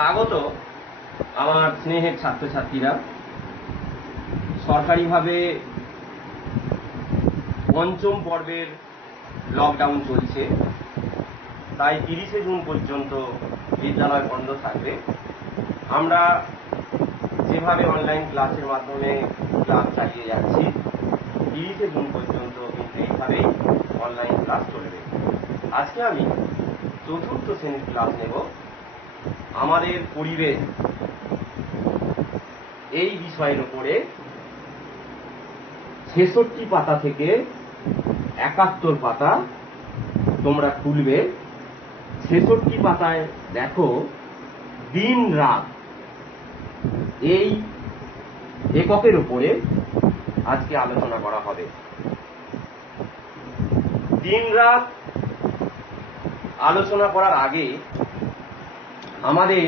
স্বাগত আমার স্নেহের ছাত্রছাত্রীরা। সরকারিভাবে পঞ্চম পর্বের লকডাউন চলছে, তাই 30শে জুন পর্যন্ত বিদ্যালয় বন্ধ থাকবে। আমরা যেভাবে অনলাইন ক্লাসের মাধ্যমে ক্লাস চালিয়ে যাচ্ছি, 30শে জুন পর্যন্ত কিন্তু এইভাবেই অনলাইন ক্লাস চলবে। আজকে আমি চতুর্থ শ্রেণীর ক্লাস নেব। আমাদের পরিবেশ এই বিষয়ের উপরে 66 পাতা থেকে 71 পাতা তোমরা খুলবে। 66 পাতায় দেখো দিন রাত, এই এককের উপরে আজকে আলোচনা করা হবে। দিন রাত আলোচনা করার আগে আমাদের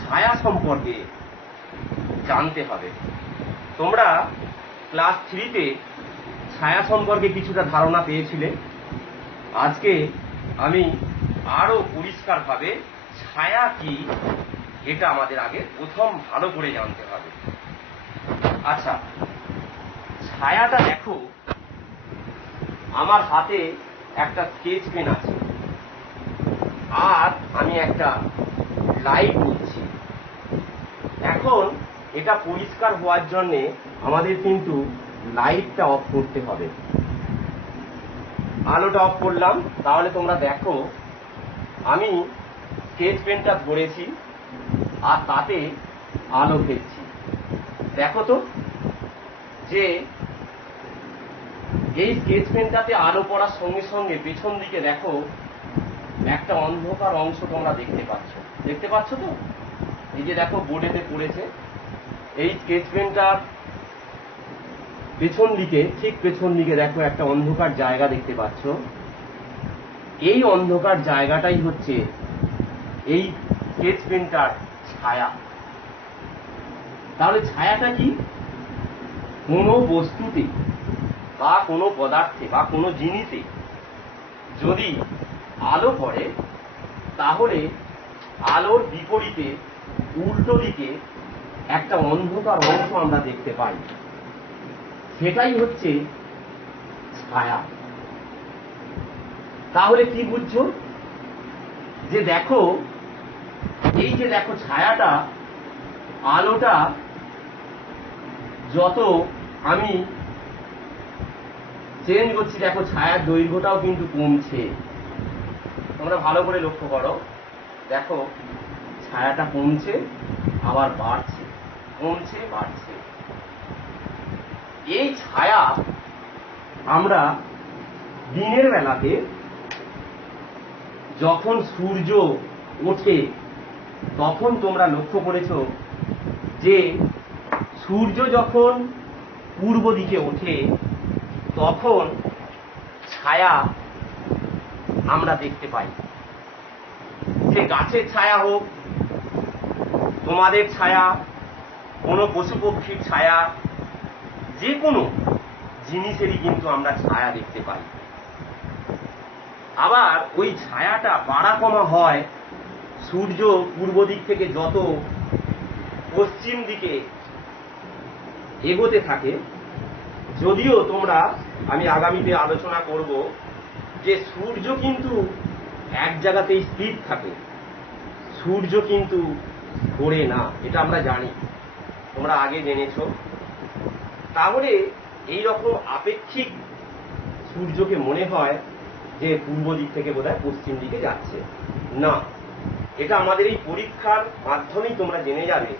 ছায়া সম্পর্কে জানতে হবে। তোমরা ক্লাস 3-তে ছায়া সম্পর্কে কিছুটা ধারণা পেয়েছিলে। আজকে আমি আরো পরিষ্কারভাবে ছায়া কি এটা আমাদের আগে প্রথম ভালো করে জানতে হবে। আচ্ছা, ছায়াটা দেখো, আমার হাতে একটা স্কেচ পেন আছে আর আমি একটা লাইট নিচ্ছি। এখন এটা পরিষ্কার হওয়ার জন্য আমাদের কিন্তু লাইটটা অফ করতে হবে। আলোটা অফ করলাম, তাহলে তোমরা দেখো আমি স্কেচ পেনটা ধরেছি আর তাতে আলো ফেলছি। দেখো তো যে এই স্কেচ পেনটাতে আলো পড়ার সঙ্গে সঙ্গে পেছন দিকে দেখো একটা অন্ধকার অংশ তোমরা দেখতে পাচ্ছ তো? এই যে দেখো বোর্ডেতে পড়েছে। এই স্কেচ পেনটার পেছন দিকে, ঠিক পেছন দিকে দেখো একটা অন্ধকার জায়গা দেখতে পাচ্ছ। এই অন্ধকার জায়গাটাই হচ্ছে এই স্কেচ পেনটার ছায়া। তাহলে ছায়াটা কি? কোনো বস্তুতে বা কোনো পদার্থে বা কোনো জিনিসে যদি আলো পড়ে, তাহলে আলোর বিপরীতে উল্টো দিকে একটা অন্ধকার অংশ আমরা দেখতে পাই, সেটাই হচ্ছে ছায়া। তাহলে কি বুঝছো? যে দেখো, এই যে দেখো ছায়াটা, আলোটা যত আমি চেঞ্জ করছি, দেখো ছায়ার দৈর্ঘ্যটাও কিন্তু কমছে। তোমরা ভালো করে লক্ষ্য করো, দেখো ছায়াটা কমছে আবার বাড়ছে, কমছে বাড়ছে। এই ছায়া আমরা দিনের বেলাতে যখন সূর্য ওঠে তখন তোমরা লক্ষ্য করেছ যে সূর্য যখন পূর্ব দিকে ওঠে তখন ছায়া আমরা দেখতে পাই। সে গাছের ছায়া হোক, তোমাদের ছায়া, কোনো পশু পক্ষীর ছায়া, যে কোনো জিনিসেরই কিন্তু আমরা ছায়া দেখতে পাই। আবার ওই ছায়াটা বাড়া কমা হয় সূর্য পূর্ব দিক থেকে যত পশ্চিম দিকে এগোতে থাকে। যদিও তোমরা, আমি আগামীতে আলোচনা করব যে সূর্য কিন্তু এক জায়গাতেই স্থির থাকে, সূর্য কিন্তু ঘোরে না, এটা আমরা জানি, তোমরা আগে জেনেছো। তাহলে এই রকম আপেক্ষিক সূর্যকে মনে হয় যে পূর্ব দিক থেকে বোধহয় পশ্চিম দিকে যাচ্ছে না। এটা আমাদের এই পরীক্ষার মাধ্যমেই তোমরা জেনে যাবে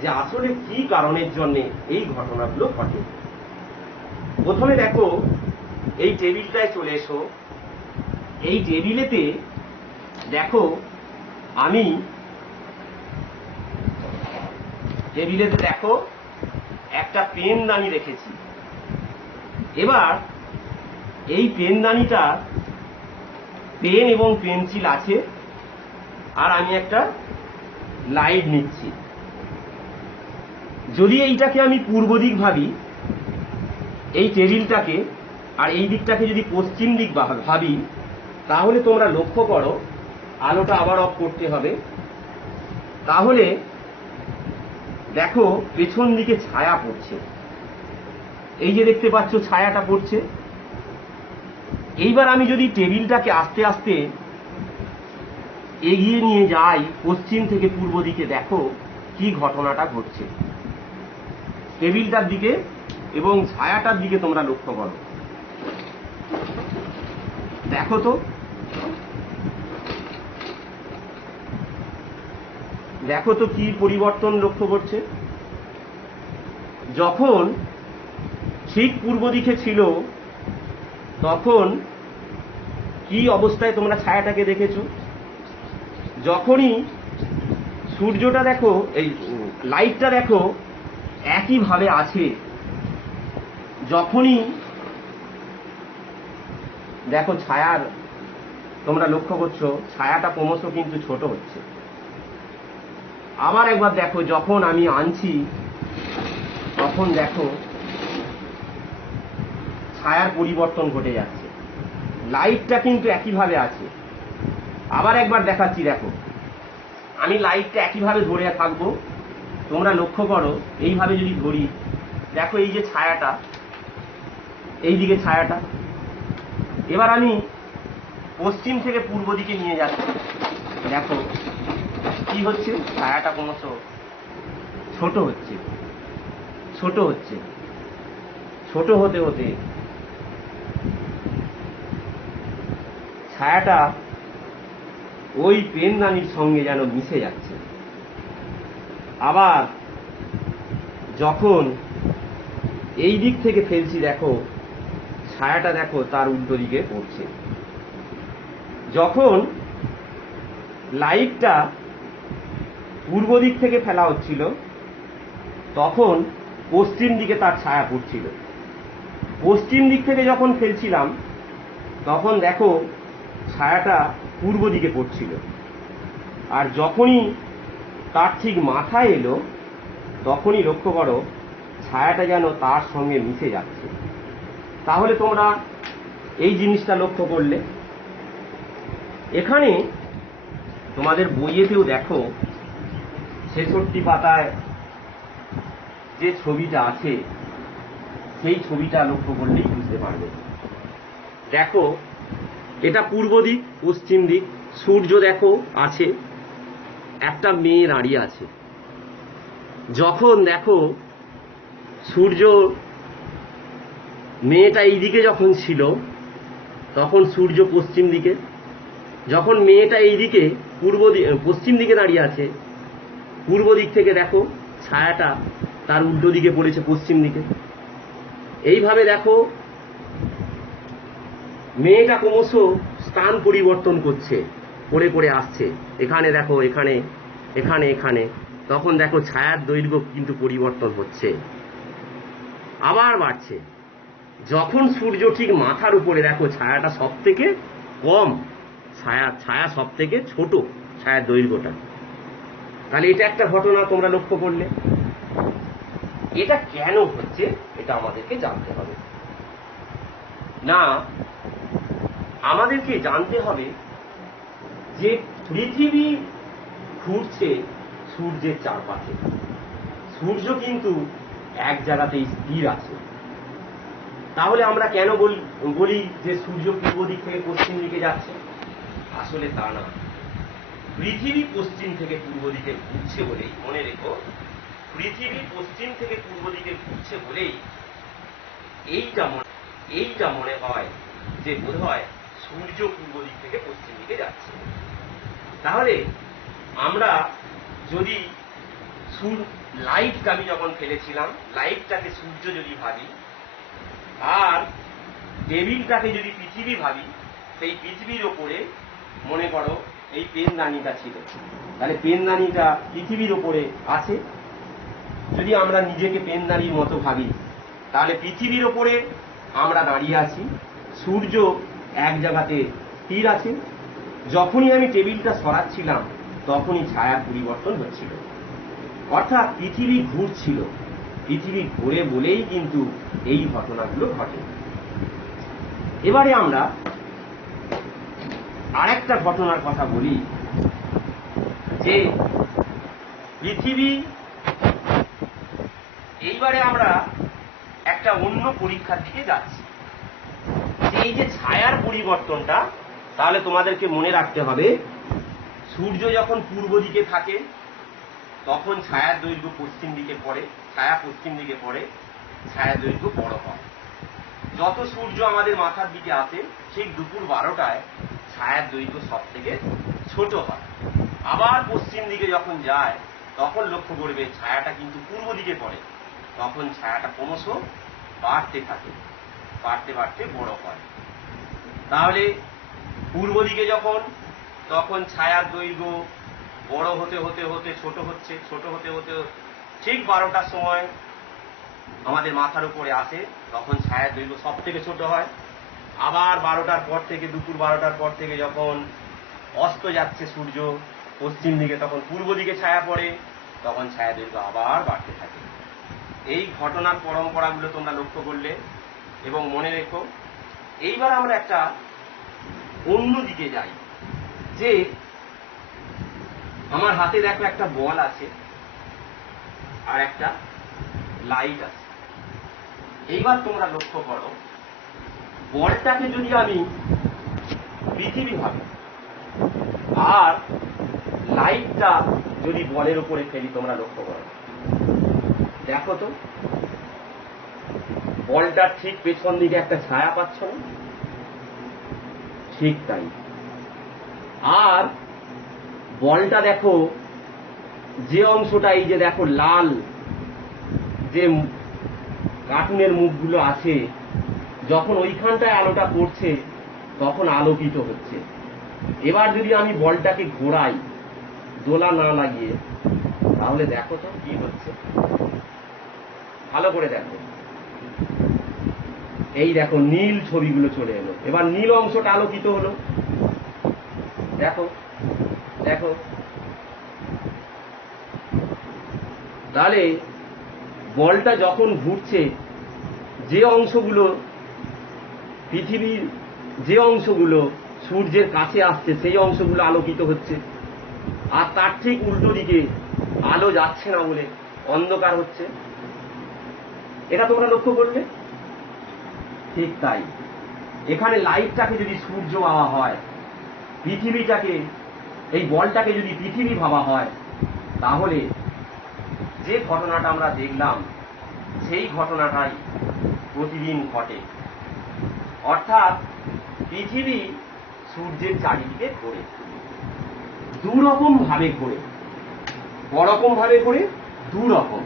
যে আসলে কি কারণের জন্য এই ঘটনাগুলো ঘটে। প্রথমে দেখো, এই টেবিলটায় চলে এসো। এই টেবিলেতে দেখো আমি একটা পেনদানি রেখেছি। এবার এই পেনদানিটা পেন এবং পেন্সিল আছে আর আমি একটা লাইট নিচ্ছি। যদি এইটাকে আমি পূর্ব দিক ভাবি, এই টেবিলটাকে, আর এই দিকটাকে যদি পশ্চিম দিক ভাবি, তাহলে তোমরা লক্ষ্য করো আলোটা আবার অফ করতে হবে। তাহলে দেখো পেছন দিকে ছায়া পড়ছে, এই যে দেখতে পাচ্ছ ছায়াটা পড়ছে। এইবার আমি যদি টেবিলটাকে আস্তে আস্তে এগিয়ে নিয়ে যাই পশ্চিম থেকে পূর্ব দিকে, দেখো কি ঘটনাটা ঘটছে। টেবিলটার দিকে এবং ছায়াটার দিকে তোমরা লক্ষ্য করো, দেখো তো, দেখো তো কি পরিবর্তন লক্ষ্য করছে। যখন ঠিক পূর্ব দিকে ছিল তখন কি অবস্থায় তোমরা ছায়াটাকে দেখেছো। যখনই সূর্যটা দেখো, এই লাইটটা দেখো একইভাবে আছে, যখনই দেখো ছায়ার তোমরা লক্ষ্য করছো ছায়াটা ক্রমশ কিন্তু ছোট হচ্ছে। আবার একবার দেখো যখন আমি আনছি তখন দেখো ছায়ার পরিবর্তন ঘটে যাচ্ছে, লাইটটা কিন্তু একইভাবে আছে। আবার একবার দেখাচ্ছি, দেখো আমি লাইটটা একইভাবে ধরে থাকবো, তোমরা লক্ষ্য করো এইভাবে যদি ধরি, দেখো এই যে ছায়াটা, এই দিকে ছায়াটা। এবার আমি পশ্চিম থেকে পূর্ব দিকে নিয়ে যাচ্ছি, দেখো কি হচ্ছে, ছায়াটা ক্রমশ ছোট হচ্ছে, ছোট হচ্ছে, ছোট হতে হতে ছায়াটা ওই পেনদানির সঙ্গে যেন মিশে যাচ্ছে। আবার যখন এই দিক থেকে ফেলছি, দেখো ছায়াটা দেখো তার উল্টো দিকে পড়ছে। যখন লাইটটা পূর্ব দিক থেকে ফেলা হচ্ছিল তখন পশ্চিম দিকে তার ছায়া পড়ছিল। পশ্চিম দিক থেকে যখন ফেলছিলাম তখন দেখো ছায়াটা পূর্ব দিকে পড়ছিল, আর যখনই তার ঠিক মাথায় এলো তখনই লক্ষ্য করো ছায়াটা যেন তার সঙ্গে মিশে যাচ্ছে। তাহলে তোমরা এই জিনিসটা লক্ষ্য করলে। এখানে তোমাদের বইয়েতেও দেখো ৬৬ পাতায় যে ছবিটা আছে সেই ছবিটা লক্ষ্য করলেই বুঝতে পারবে। দেখো এটা পূর্ব দিক, পশ্চিম দিক, সূর্য দেখো আছে, একটা মেয়ে দাঁড়িয়ে আছে। যখন দেখো সূর্য, মেয়েটা এই দিকে যখন ছিল তখন সূর্য পশ্চিম দিকে, যখন মেয়েটা এই দিকে পশ্চিম দিকে দাঁড়িয়ে আছে, পূর্ব দিক থেকে দেখো ছায়াটা তার উল্টো দিকে পড়েছে পশ্চিম দিকে। এইভাবে দেখো মেয়েটা ক্রমশ স্থান পরিবর্তন করছে, পড়ে পড়ে আসছে, এখানে দেখো, এখানে, এখানে, এখানে। তখন দেখো ছায়ার দৈর্ঘ্য কিন্তু পরিবর্তন হচ্ছে, আবার বাড়ছে। যখন সূর্য ঠিক মাথার উপরে, দেখো ছায়াটা সব থেকে কম, ছায়া সব থেকে ছোট, ছায়ার দৈর্ঘ্যটা। তাহলে এটা একটা ঘটনা তোমরা লক্ষ্য করলে। এটা কেন হচ্ছে এটা আমাদেরকে জানতে হবে। না, আমাদেরকে জানতে হবে যে পৃথিবী ঘুরছে সূর্যের চারপাশে, সূর্য কিন্তু এক জায়গাতেই স্থির আছে। তাহলে আমরা কেন বলি যে সূর্য পূর্ব দিক থেকে পশ্চিম দিকে যাচ্ছে? আসলে তা না, পৃথিবী পশ্চিম থেকে পূর্ব দিকে ঘুরছে বলেই, মনে রেখো, পৃথিবী পশ্চিম থেকে পূর্ব দিকে ঘুরছে বলেই এইটা মনে হয় যে বোধ হয় সূর্য পূর্ব দিক থেকে পশ্চিম দিকে যাচ্ছে। তাহলে আমরা যদি লাইটটা আমি যখন ফেলেছিলাম, লাইটটাকে সূর্য যদি ভাবি আর টেবিলটাকে যদি পৃথিবী ভাবি, সেই পৃথিবীর ওপরে মনে করো এই পেনদানিটা ছিল, তাহলে পেনদানিটা পৃথিবীর ওপরে আছে। যদি আমরা নিজেকে পেনদানির মতো ভাবি তাহলে পৃথিবীর ওপরে আমরা দাঁড়িয়ে আছি, সূর্য এক জায়গাতে স্থির আছে। যখনই আমি টেবিলটা সরাচ্ছিলাম তখনই ছায়ার পরিবর্তন হচ্ছিল, অর্থাৎ পৃথিবী ঘুরছিল। পৃথিবী ঘুরে বলেই কিন্তু এই ঘটনাগুলো ঘটে। এবারে আমরা আরেকটা ঘটনার কথা বলি, যে পৃথিবী, এইবারে আমরা একটা অন্য পরীক্ষার দিকে যাচ্ছি। এই যে ছায়ার পরিবর্তনটা, তাহলে তোমাদেরকে মনে রাখতে হবে, সূর্য যখন পূর্ব দিকে থাকে তখন ছায়ার দৈর্ঘ্য পশ্চিম দিকে পড়ে, ছায়া পশ্চিম দিকে পড়ে, ছায়ার দৈর্ঘ্য বড় হয়। যত সূর্য আমাদের মাথার দিকে আসে ঠিক দুপুর 12টায় ছায়ার দৈর্ঘ্য সব থেকে ছোট হয়। আবার পশ্চিম দিকে যখন যায় তখন লক্ষ্য করবে ছায়াটা কিন্তু পূর্ব দিকে পড়ে, তখন ছায়াটা ক্রমশ বাড়তে থাকে, বাড়তে বাড়তে বড় হয়। তাহলে পূর্ব দিকে যখন, তখন ছায়ার দৈর্ঘ্য বড় হতে হতে হতে ছোট হচ্ছে, ছোট হতে হতে ঠিক 12টার সময় আমাদের মাথার উপরে আসে, তখন ছায়ার দৈর্ঘ্য সব থেকে ছোট হয়। আবার 12টার পর থেকে, দুপুর 12টার পর থেকে যখন অস্ত যাচ্ছে সূর্য পশ্চিম দিকে, তখন পূর্ব দিকে ছায়া পড়ে, তখন ছায়া দৈর্ঘ্য আবার বাড়তে থাকে। এই ঘটনার পরম্পরাগুলো তোমরা লক্ষ্য করলে এবং মনে রেখো। এইবার আমরা একটা অন্য দিকে যাই, যে আমার হাতে দেখো একটা বল আছে আর একটা লাইট আছে। এইবার তোমরা লক্ষ্য করো, বলটাকে যদি আমি পৃথিবী ভাবি আর লাইটটা যদি বলের উপরে ফেলি, তোমরা লক্ষ্য করো, দেখো তো বলটার ঠিক পেছন দিকে একটা ছায়া পাচ্ছ না? ঠিক তাই। আর বলটা দেখো, যে অংশটা, এই যে দেখো লাল যে কার্টুনের মুখগুলো আছে, যখন ওইখানটায় আলোটা পড়ছে তখন আলোকিত হচ্ছে। এবার যদি আমি বলটাকে ঘোরাই দোলা না লাগিয়ে, তাহলে দেখো তো কি হচ্ছে, ভালো করে দেখো। এই দেখো নীল ছবিগুলো চলে এলো, এবার নীল অংশটা আলোকিত হলো, দেখো দেখো। তাহলে বলটা যখন ঘুরছে, যে অংশগুলো পৃথিবীর, যে অংশগুলো সূর্যের কাছে আসছে, সেই অংশগুলো আলোকিত হচ্ছে, আর তার ঠিক উল্টো দিকে আলো যাচ্ছে না বলে অন্ধকার হচ্ছে। এটা তোমরা লক্ষ্য করলে? ঠিক তাই। এখানে লাইটটাকে যদি সূর্য ভাবা হয়, পৃথিবীটাকে, এই বলটাকে যদি পৃথিবী ভাবা হয়, তাহলে যে ঘটনাটা আমরা দেখলাম সেই ঘটনাটাই প্রতিদিন ঘটে। অর্থাৎ পৃথিবী সূর্যের চারিদিকে ঘোরে, দুরকম ভাবে ঘোরে। করকম ভাবে ঘোরে? দুরকম।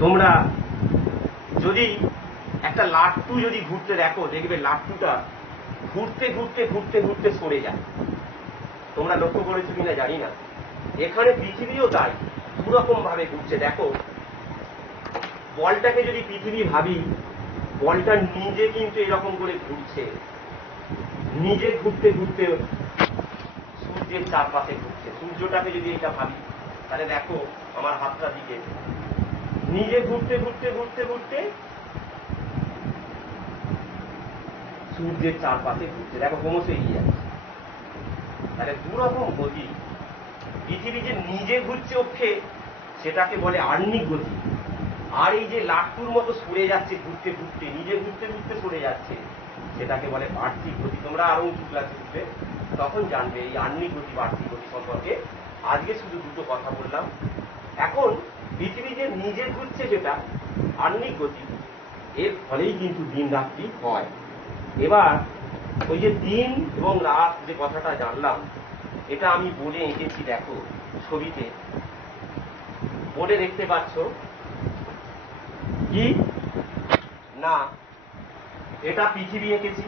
তোমরা যদি একটা লাট্টু যদি ঘুরতে দেখো, দেখবে লাট্টুটা ঘুরতে ঘুরতে ঘুরতে ঘুরতে সরে যায়। তোমরা লক্ষ্য করেছো কিনা জানি না। এখানে পৃথিবীও তাই দুরকম ভাবে ঘুরছে। দেখো, বলটাকে যদি পৃথিবী ভাবি, বলটা নিজে কিন্তু এরকম করে ঘুরছে, নিজে ঘুরতে ঘুরতে সূর্যের চারপাশে ঘুরছে। সূর্যটাকে যদি এটা ভাবি, তাহলে দেখো আমার হাতটা দিকে, নিজে ঘুরতে ঘুরতে ঘুরতে ঘুরতে সূর্যের চারপাশে ঘুরছে, দেখো ক্রমশ এগিয়ে যাচ্ছে। তাহলে দুরকম গতি। পৃথিবী যে নিজে ঘুরছে অক্ষে, সেটাকে বলে আহ্নিক গতি। আর এই যে লাট্টুর মতো সরে যাচ্ছে ঘুরতে ঘুরতে, নিজে ঘুরতে ঘুরতে সরে যাচ্ছে, সেটাকে বলে বার্ষিক গতি। তোমরা আরো উঁচু ক্লাসে উঠবে, তখন জানবে এই আহ্নিক গতি বার্ষিক গতি সম্পর্কে। আজকে শুধু দুটো কথা বললাম। এখন পৃথিবী যে নিজে ঘুরছে, যেটা আহ্নিক গতি, এর ফলেই কিন্তু দিন রাত্রি হয়। এবার ওই যে দিন এবং রাত যে কথাটা জানলাম, এটা আমি বলে এঁকেছি। দেখো ছবিতে, বোর্ডে দেখতে পাচ্ছ কি না? এটা পৃথিবী এঁকেছি,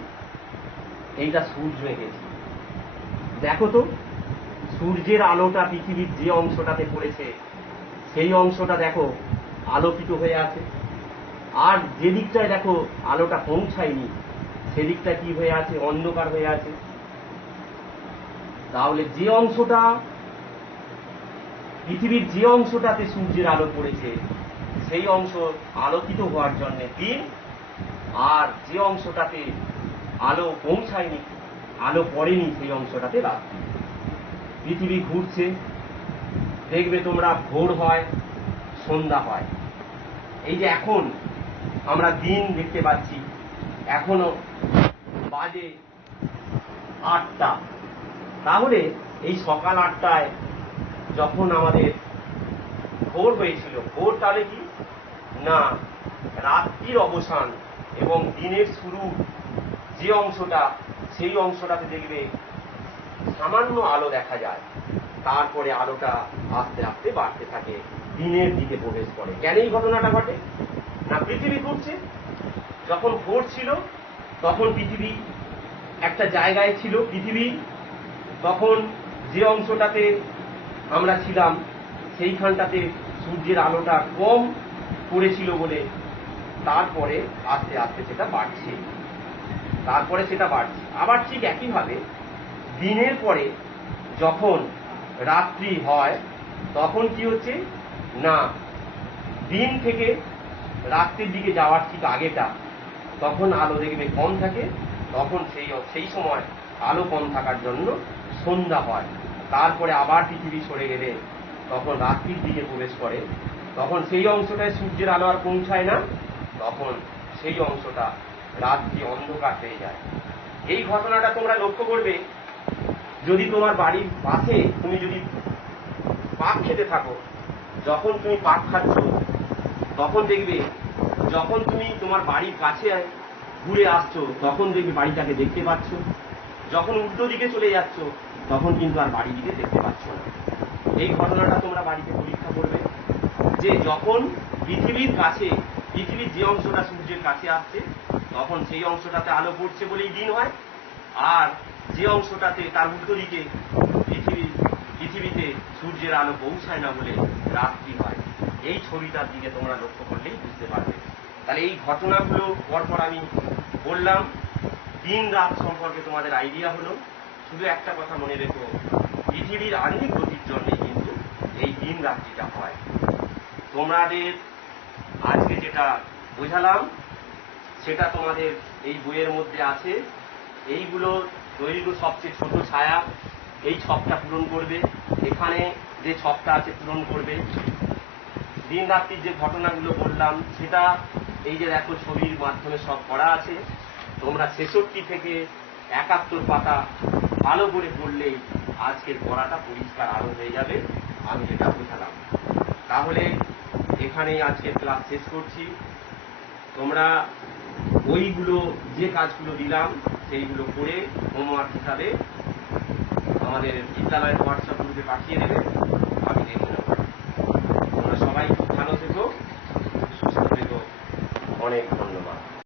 এইটা সূর্য এঁকেছি। দেখো তো, সূর্যের আলোটা পৃথিবীর যে অংশটাতে পড়েছে, সেই অংশটা দেখো আলোকিত হয়ে আছে। আর যে দিকটায় দেখো আলোটা পৌঁছায়নি, সেদিকটা কি হয়ে আছে? অন্ধকার হয়ে আছে। তাহলে যে অংশটা, পৃথিবীর যে অংশটাতে সূর্যের আলো পড়েছে, সেই অংশ আলোকিত হওয়ার জন্য দিন, আর যে অংশটাতে আলো পৌঁছায়নি, আলো পড়েনি, সেই অংশটাতে রাত্রি। পৃথিবী ঘুরছে, দেখবে তোমরা ভোর হয়, সন্ধ্যা হয়। এই যে এখন আমরা দিন দেখতে পাচ্ছি, এখনো বাজে 8টা। তাহলে এই সকাল 8টায় যখন আমাদের ভোর হয়েছিল, ভোর তাহলে কি না, রাত্রির অবসান এবং দিনের শুরু যে অংশটা, সেই অংশটাতে দেখবে সামান্য আলো দেখা যায়, তারপরে আলোটা আস্তে আস্তে বাড়তে থাকে, দিনের দিকে প্রবেশ করে। কেন এই ঘটনাটা ঘটে? না, পৃথিবী ঘুরছে। যখন ভোর ছিল তখন পৃথিবী একটা জায়গায় ছিল, পৃথিবী তখন যে অংশটাতে আমরা ছিলাম সেইখানটাতে সূর্যের আলোটা কম পড়েছিল বলে তারপরে আস্তে আস্তে সেটা বাড়ছে, আবার ঠিক একইভাবে দিনের পরে যখন রাত্রি হয় তখন কি হচ্ছে না, দিন থেকে রাত্রির দিকে যাওয়ার ঠিক আগেটা, তখন আলো দেখবে কম থাকে, তখন সেই সময় আলো কম থাকার জন্য সন্ধ্যা হয়। তারপরে আবার পৃথিবী সরে গেলে তখন রাত্রির দিকে প্রবেশ করে, তখন সেই অংশটায় সূর্যের আলো আর পৌঁছায় না, তখন সেই অংশটা রাত্রি অন্ধকার হয়ে যায়। এই ঘটনাটা তোমরা লক্ষ্য করবে, যদি তোমার বাড়ির পাশে তুমি যদি পাক খেতে থাকো, যখন তুমি পাক খাচ্ছ তখন দেখবে, যখন তুমি তোমার বাড়ির কাছে ঘুরে আসছো তখন দেখবে বাড়িটাকে দেখতে পাচ্ছ, যখন উল্টো দিকে চলে যাচ্ছ তখন কিন্তু আর বাড়ির দিকে দেখতে পাচ্ছ না। এই ঘটনাটা তোমরা বাড়িতে পরীক্ষা করবে, যে যখন পৃথিবীর কাছে, পৃথিবীর যে অংশটা সূর্যের কাছে আসছে তখন সেই অংশটাতে আলো পড়ছে বলেই দিন হয়, আর যে অংশটাতে তার উল্টো দিকে পৃথিবীতে সূর্যের আলো পৌঁছায় না বলে রাত্রি হয়। এই ছবিটার দিকে তোমরা লক্ষ্য করলেই বুঝতে পারবে। তাহলে এই ঘটনাগুলো পরপর আমি বললাম, দিন রাত সম্পর্কে তোমাদের আইডিয়া হলো। শুধু একটা কথা মনে রেখো, পৃথিবীর আণবিক গতির জন্যই কিন্তু এই দিন রাত্রিটা হয়। তোমাদের আজকে যেটা বোঝালাম সেটা তোমাদের এই বইয়ের মধ্যে আছে। এইগুলো দৈর্ঘ্য সবচেয়ে ছোট ছায়া, এই ছকটা পূরণ করবে, এখানে যে ছকটা আছে পূরণ করবে। দিন রাত্রির যে ঘটনাগুলো বললাম সেটা এই যে দেখো ছবির মাধ্যমে সব করা আছে। তোমরা 66 থেকে 71 পাতা ভালো করে পড়লেই আজকের পড়াটা পরিষ্কার আরো হয়ে যাবে, আমি যেটা বোঝালাম। তাহলে এখানেই আজকের ক্লাস শেষ করছি। তোমরা ওইগুলো যে কাজগুলো দিলাম সেইগুলো করে হোমওয়ার্ক হিসাবে আমাদের বিদ্যালয়ের হোয়াটসঅ্যাপ গ্রুপে পাঠিয়ে দেবে, আমি দেখে নেব। তোমরা সবাই খুব ভালো থেকো, সুস্থ থেকো, অনেক